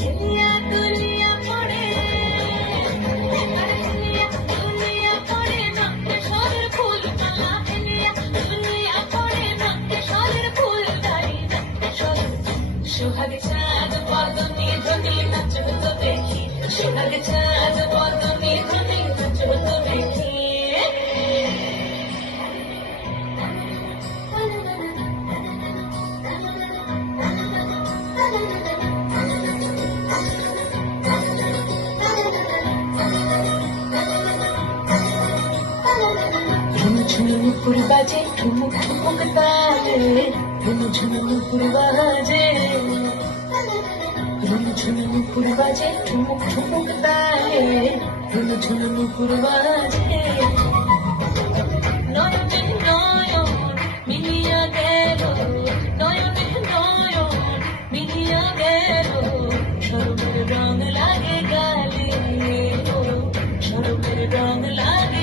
হেলিয়া দুলিয়া পড়ে হেলিয়া দুলিয়া পড়ে নক্কে সরের ফুল মালা হেলিয়া দুলিয়া পড়ে নক্কে সরের ফুল দাড়ি নক্কে সরের সোহাগ চাঁদ বদনে ধনী নাচ হতো দেখি সোহাগ চাঁদ বদনে ধনী নাচ হতো দেখি ঝুনঝুনি নুপুর বাজে ঠুমুক ঠুমুক তালে ঝুনঝুনি নুপুর বাজে ঝুনঝুনি নুপুর বাজে ঠুমুক ঠুমুক তালে ঝুনঝুনি নুপুর বাজে নয়নে নয়ন মিলিয়া গেল নয়নে নয়ন মিলিয়া গেল সরমের রং লাগে গালে সরমের রং লাগে